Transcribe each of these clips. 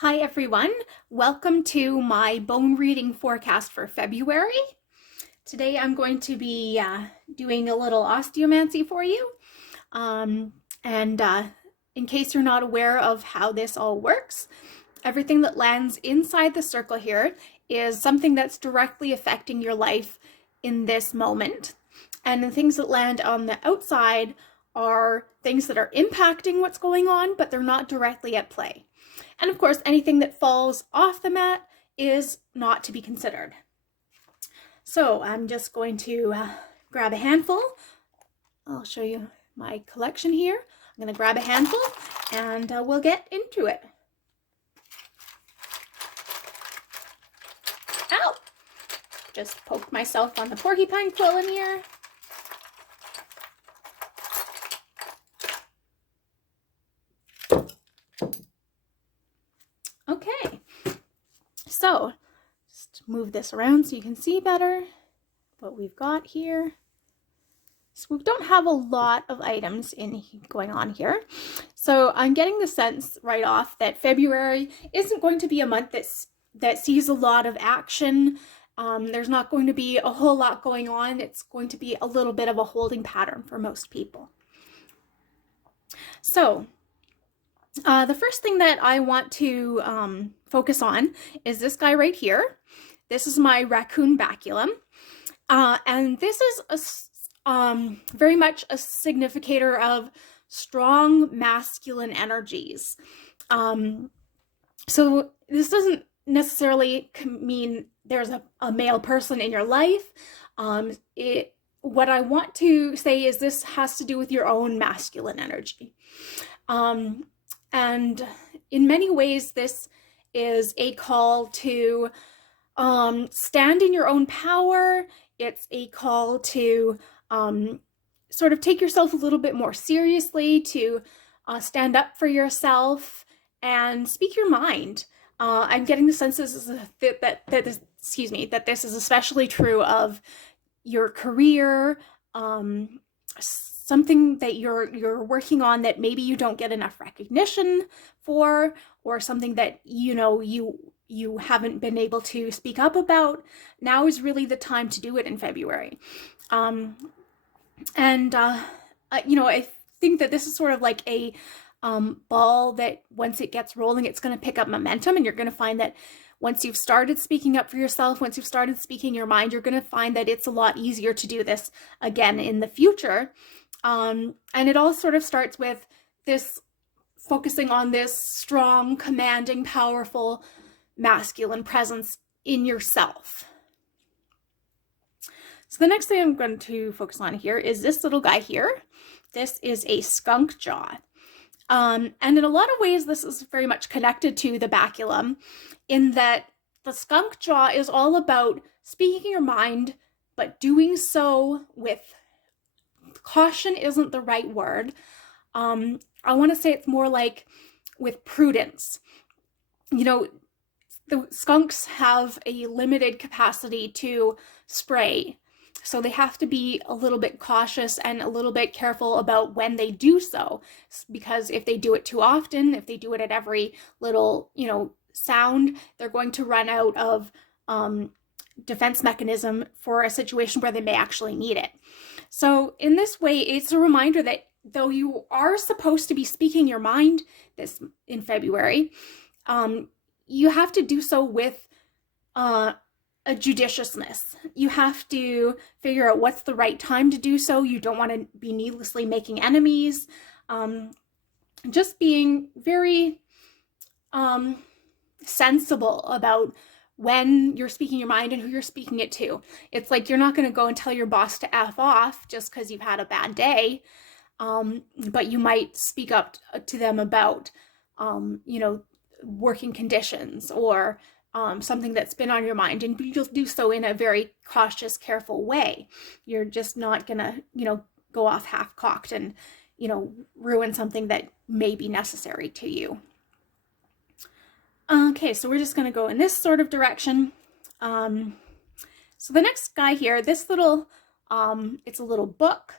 Hi everyone, welcome to my bone reading forecast for February. Today I'm going to be doing a little osteomancy for you. And in case you're not aware of how this all works, everything that lands inside the circle here is something that's directly affecting your life in this moment. And the things that land on the outside are things that are impacting what's going on, but they're not directly at play. And of course, anything that falls off the mat is not to be considered. So I'm just going to grab a handful. I'll show you my collection here. I'm going to grab a handful and we'll get into it. Ow! Just poked myself on the porcupine quill in here. Okay, so just move this around so you can see better what we've got here. So we don't have a lot of items going on here. So I'm getting the sense right off that February isn't going to be a month that sees a lot of action. There's not going to be a whole lot going on. It's going to be a little bit of a holding pattern for most people. So the first thing that I want to focus on is this guy right here. This is my raccoon baculum. And this is very much a significator of strong masculine energies. So this doesn't necessarily mean there's a male person in your life. What I want to say is this has to do with your own masculine energy. And in many ways, this is a call to stand in your own power. It's a call to sort of take yourself a little bit more seriously, to stand up for yourself and speak your mind. I'm getting the sense that this is especially true of your career, something that you're working on that maybe you don't get enough recognition for, or something that you haven't been able to speak up about. Now is really the time to do it in February. I think that this is sort of like a ball that once it gets rolling, it's going to pick up momentum, and you're going to find that once you've started speaking up for yourself, once you've started speaking your mind, you're going to find that it's a lot easier to do this again in the future. And it all sort of starts with this focusing on this strong, commanding, powerful, masculine presence in yourself. So the next thing I'm going to focus on here is this little guy here. This is a skunk jaw. And in a lot of ways, this is very much connected to the baculum, in that the skunk jaw is all about speaking your mind, but doing so with caution isn't the right word. I want to say it's more like with prudence. The skunks have a limited capacity to spray, so they have to be a little bit cautious and a little bit careful about when they do so, because if they do it too often, if they do it at every little, sound, they're going to run out of defense mechanism for a situation where they may actually need it. So in this way, it's a reminder that though you are supposed to be speaking your mind this in February, you have to do so with a judiciousness. You have to figure out what's the right time to do so. You don't want to be needlessly making enemies. Just being very sensible about when you're speaking your mind and who you're speaking it to. It's like you're not going to go and tell your boss to F off just because you've had a bad day, but you might speak up to them about, working conditions or something that's been on your mind, and you'll do so in a very cautious, careful way. You're just not going to, go off half-cocked and, ruin something that may be necessary to you. Okay, so we're just going to go in this sort of direction. So the next guy here, this little, it's a little book.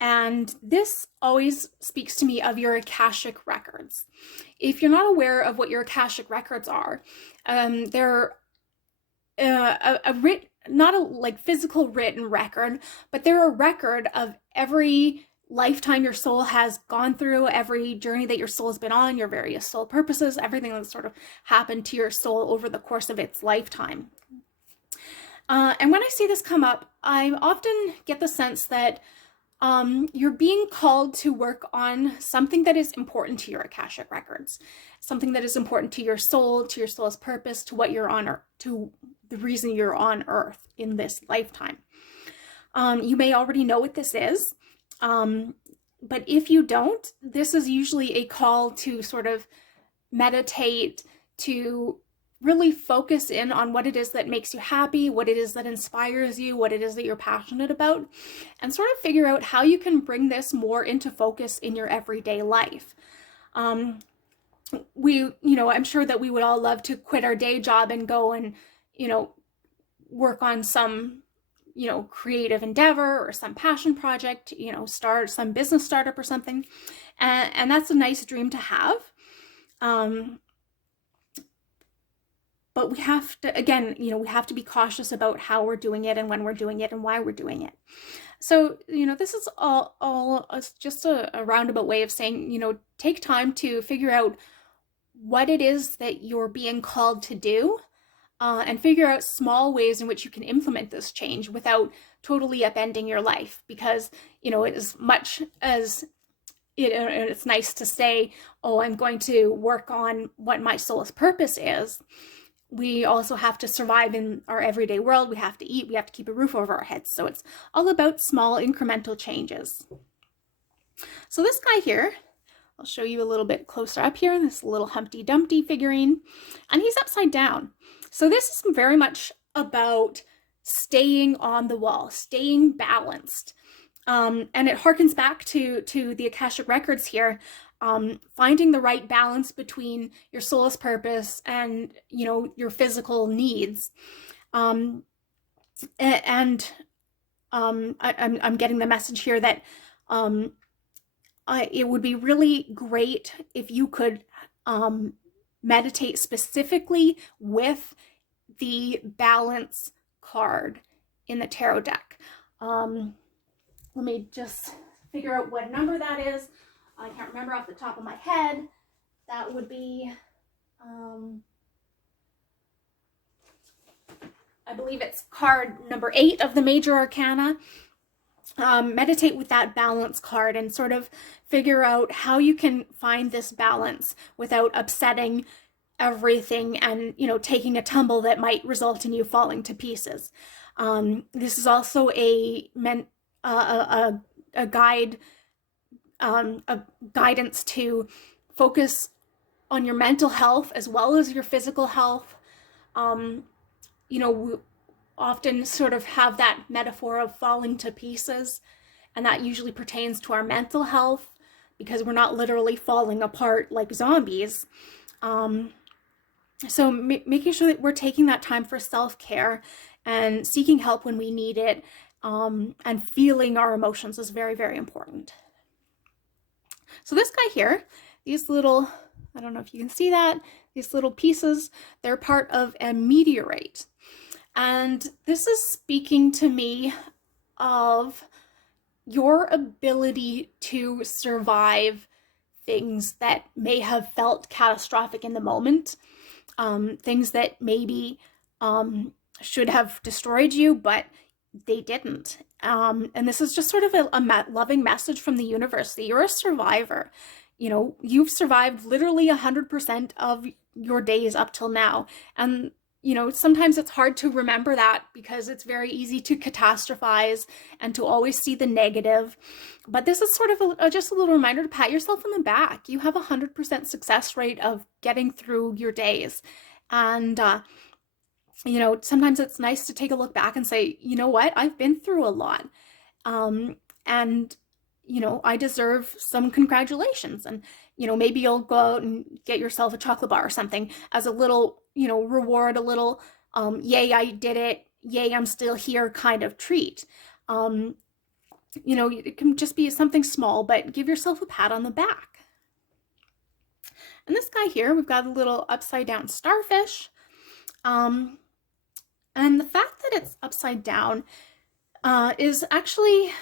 And this always speaks to me of your Akashic records. If you're not aware of what your Akashic records are, they're not a like physical written record, but they're a record of every lifetime your soul has gone through, every journey that your soul has been on, your various soul purposes, everything that's sort of happened to your soul over the course of its lifetime. And when I see this come up, I often get the sense that you're being called to work on something that is important to your Akashic records, something that is important to your soul's purpose, to what you're on, or to the reason you're on Earth in this lifetime. You may already know what this is, but if you don't, this is usually a call to sort of meditate, to really focus in on what it is that makes you happy, what it is that inspires you, what it is that you're passionate about, and sort of figure out how you can bring this more into focus in your everyday life. I'm sure that we would all love to quit our day job and go and, work on some, creative endeavor or some passion project, start some business startup or something. And that's a nice dream to have. But we have to, again, we have to be cautious about how we're doing it and when we're doing it and why we're doing it. So, this is all just a roundabout way of saying, take time to figure out what it is that you're being called to do, and figure out small ways in which you can implement this change without totally upending your life. Because, as much as it's nice to say, oh, I'm going to work on what my soul's purpose is, we also have to survive in our everyday world. We have to eat, we have to keep a roof over our heads. So it's all about small incremental changes. So this guy here, I'll show you a little bit closer up here, this little Humpty Dumpty figurine, and he's upside down. So this is very much about staying on the wall, staying balanced. And it harkens back to the Akashic records here, finding the right balance between your soul's purpose and, your physical needs. I'm getting the message here that it would be really great if you could meditate specifically with the balance card in the tarot deck. Let me just figure out what number that is. I can't remember off the top of my head. That would be, I believe it's card number 8 of the Major Arcana. Meditate with that balance card and sort of figure out how you can find this balance without upsetting everything and, taking a tumble that might result in you falling to pieces. This is also a guide, a guidance to focus on your mental health as well as your physical health. We often sort of have that metaphor of falling to pieces, and that usually pertains to our mental health because we're not literally falling apart like zombies. So making sure that we're taking that time for self-care and seeking help when we need it, and feeling our emotions is very, very important. So this guy here, these little, I don't know if you can see that, these little pieces, they're part of a meteorite. And this is speaking to me of your ability to survive things that may have felt catastrophic in the moment, things that maybe should have destroyed you, but they didn't. And this is just sort of a loving message from the universe that you're a survivor. You've survived literally 100% of your days up till now. And, sometimes it's hard to remember that because it's very easy to catastrophize and to always see the negative. But this is sort of just a little reminder to pat yourself on the back. You have a 100% success rate of getting through your days. And, sometimes it's nice to take a look back and say, you know what, I've been through a lot. And, I deserve some congratulations. And, maybe you'll go out and get yourself a chocolate bar or something as a little, reward, a little, yay, I did it. Yay, I'm still here kind of treat. it can just be something small, but give yourself a pat on the back. And this guy here, we've got a little upside down starfish. And the fact that it's upside down is actually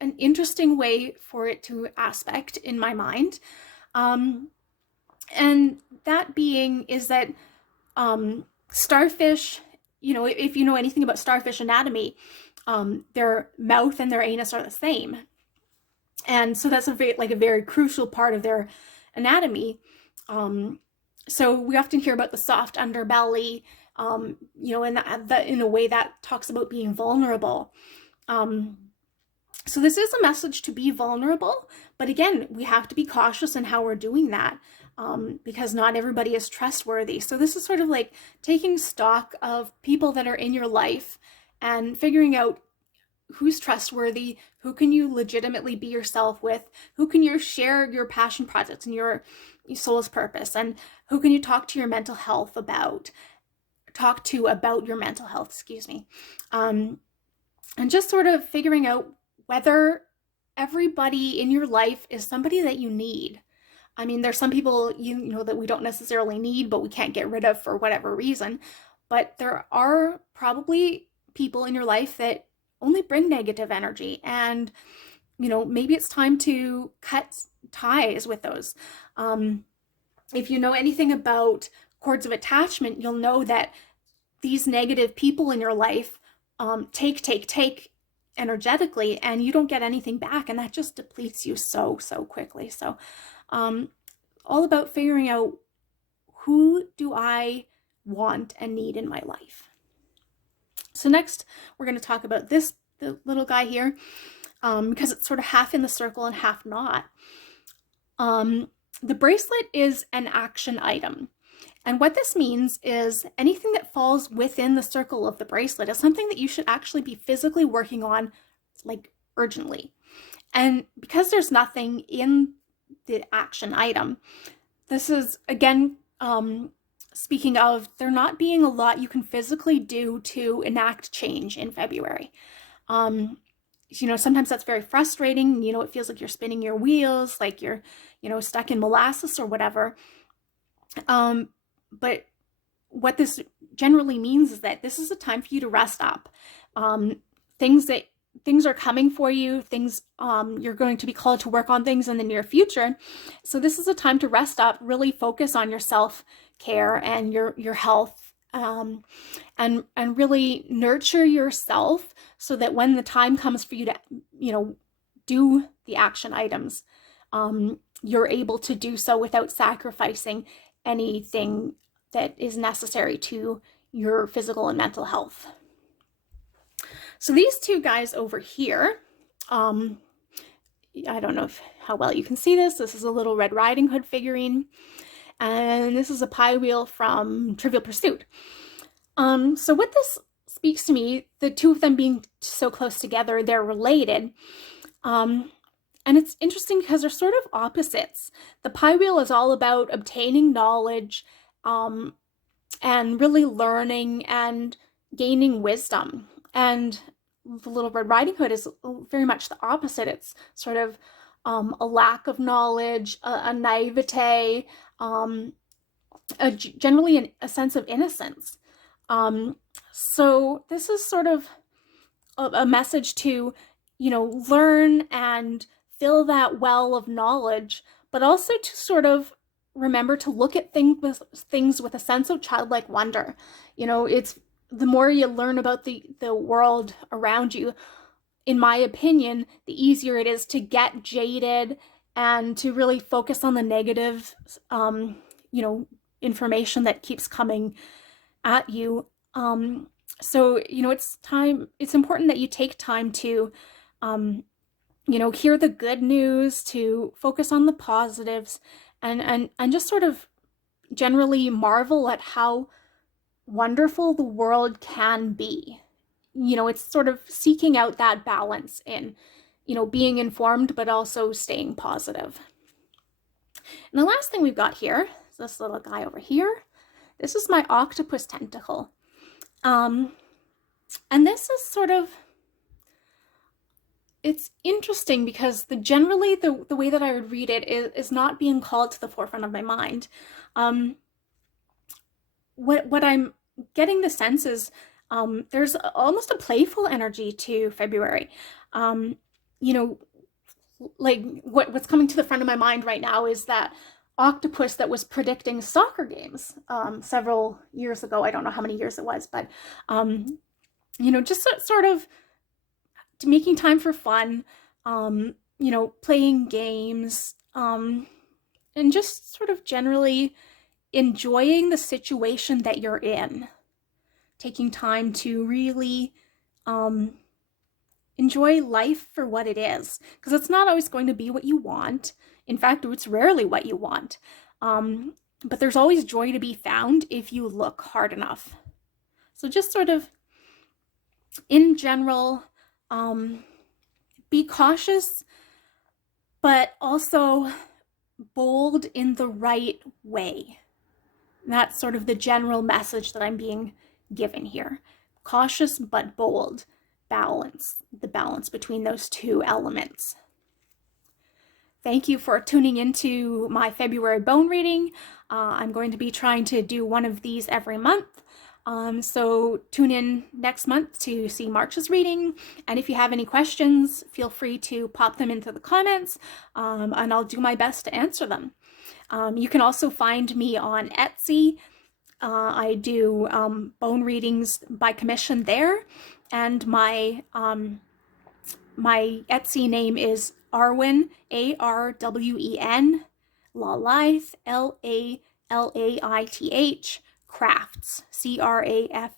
an interesting way for it to aspect in my mind. And that being is that starfish, if you know anything about starfish anatomy, their mouth and their anus are the same. And so that's a very crucial part of their anatomy. So we often hear about the soft underbelly, and that in a way that talks about being vulnerable. So this is a message to be vulnerable, but again, we have to be cautious in how we're doing that, because not everybody is trustworthy. So this is sort of like taking stock of people that are in your life and figuring out who's trustworthy, who can you legitimately be yourself with, who can you share your passion projects and your soul's purpose, and who can you talk to your mental health about your mental health, excuse me. And just sort of figuring out whether everybody in your life is somebody that you need. I mean, there's some people, that we don't necessarily need, but we can't get rid of for whatever reason. But there are probably people in your life that only bring negative energy. And, maybe it's time to cut ties with those. If you know anything about cords of attachment, you'll know that these negative people in your life take energetically, and you don't get anything back, and that just depletes you so quickly. So all about figuring out, who do I want and need in my life? So next we're going to talk about the little guy here, because it's sort of half in the circle and half not. The bracelet is an action item. And what this means is anything that falls within the circle of the bracelet is something that you should actually be physically working on, like urgently. And because there's nothing in the action item, this is, again, speaking of there not being a lot you can physically do to enact change in February. Sometimes that's very frustrating. It feels like you're spinning your wheels, like you're, stuck in molasses or whatever. But what this generally means is that this is a time for you to rest up. Things are coming for you. You're going to be called to work on things in the near future. So this is a time to rest up, really focus on your self-care and your health, and really nurture yourself so that when the time comes for you to, do the action items, you're able to do so without sacrificing anything that is necessary to your physical and mental health. So these two guys over here, I don't know how well you can see this. This is a little Red Riding Hood figurine, and this is a pie wheel from Trivial Pursuit. So what this speaks to me, the two of them being so close together, they're related. And it's interesting because they're sort of opposites. The pie wheel is all about obtaining knowledge, and really learning and gaining wisdom. And the Little Red Riding Hood is very much the opposite. It's sort of a lack of knowledge, a naivete, generally a sense of innocence. So this is sort of a message to, learn and fill that well of knowledge, but also to sort of remember to look at things with a sense of childlike wonder. It's the more you learn about the world around you, in my opinion, the easier it is to get jaded and to really focus on the negative, information that keeps coming at you. So, it's important that you take time to, hear the good news, to focus on the positives, and just sort of generally marvel at how wonderful the world can be. It's sort of seeking out that balance in, being informed, but also staying positive. And the last thing we've got here is this little guy over here. This is my octopus tentacle. And this is sort of it's interesting because generally the way that I would read it is not being called to the forefront of my mind. Um, what I'm getting the sense is there's almost a playful energy to February. Um, you know, like what's coming to the front of my mind right now is that octopus that was predicting soccer games several years ago. I don't know how many years it was, but just sort of making time for fun, playing games, and just sort of generally enjoying the situation that you're in, taking time to really enjoy life for what it is, because it's not always going to be what you want. In fact, it's rarely what you want. But there's always joy to be found if you look hard enough. So just sort of, in general, be cautious, but also bold in the right way. And that's sort of the general message that I'm being given here. Cautious but bold. Balance, the balance between those two elements. Thank you for tuning into my February bone reading. I'm going to be trying to do one of these every month. So tune in next month to see March's reading. And if you have any questions, feel free to pop them into the comments, and I'll do my best to answer them. You can also find me on Etsy. I do bone readings by commission there, and my Etsy name is Arwen, Arwen, Lalaith, Lalaith, Crafts, Crafts,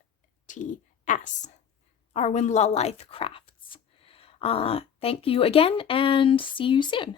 Arwen Lalaith Crafts. Thank you again, and see you soon.